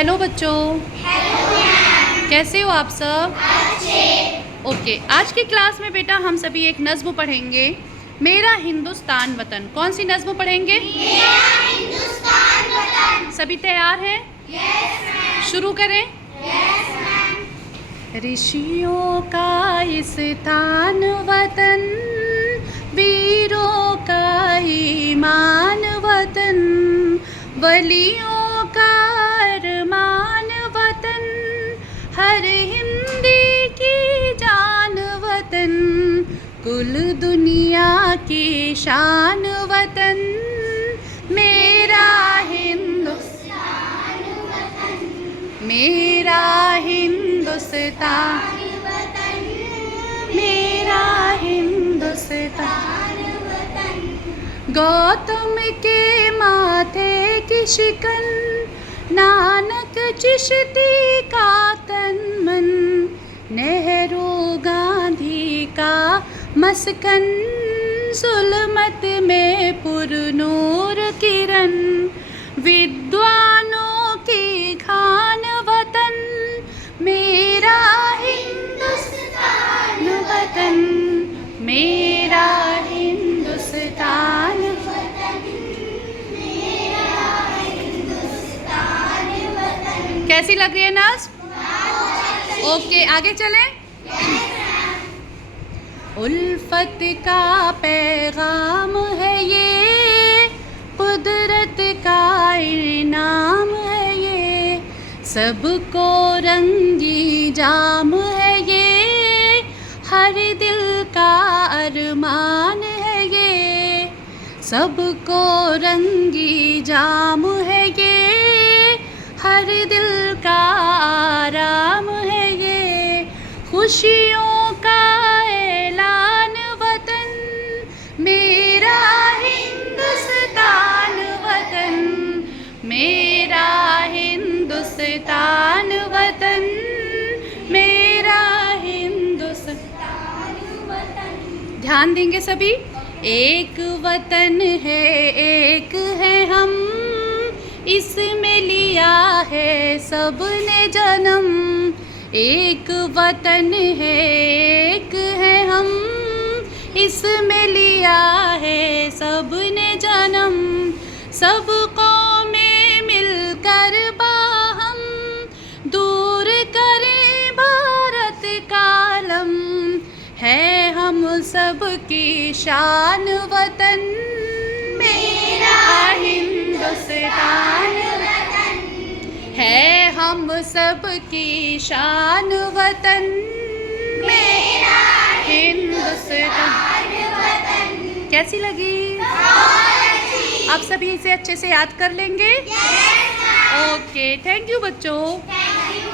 Hello बच्चों। Hello. कैसे हो आप सब? अच्छे। ओके, आज की क्लास में बेटा हम सभी एक नज्म पढ़ेंगे, मेरा हिंदुस्तान वतन। कौन सी नज्म पढ़ेंगे? मेरा हिंदुस्तान वतन। सभी तैयार हैं? Yes ma'am. शुरू करें। Yes ma'am. ऋषियों का स्थान वतन, वीरों का ईमान वतन, वलियों का अरमान वतन, हर हिंदी की जान वतन, कुल दुनिया की शान वतन, मेरा हिंदुस्तान वतन, मेरा हिंदुस्तान वतन, मेरा हिंदुस्तान। गौतम के माथे की शिकन, नानक चिश्ती का तन मन, नेहरू गांधी का मस्कन, जुल्मत में पुरनूर किरण, विद्वानों की खान वतन, मेरा हिंदुस्तान वतन, मेरा हिंदुस्तान वतन, मेरा हिंदुस्तान वतन। कैसी लग रही है नज्म? ओके, आगे चलें। उल्फत का पैगाम है ये, कुदरत का इनाम है ये, सबको रंगी जाम है ये, हर दिल का अरमान है ये, सबको रंगी जाम है ये, हर दिल का आराम है ये, खुशियों का ऐलान वतन, मेरा हिंदुस्तान वतन, मेरा हिंदुस्तान वतन, मेरा हिंदुस्तान वतन। ध्यान देंगे सभी। एक वतन है, एक है हम, इसमें लिया है सबने जन्म, एक वतन है, एक है हम, इसमें लिया है सबने जन्म, सब कौमें मिलकर बाहम, दूर करें भारत का अलम, है हम सब की शान वतन, मेरा हिंदुस्तान वतन, है हम सब की शान वतन, मेरा हिंदुस्तान वतन। कैसी लगी? आप सभी इसे अच्छे से याद कर लेंगे? ओके, थैंक यू बच्चों। Thank you.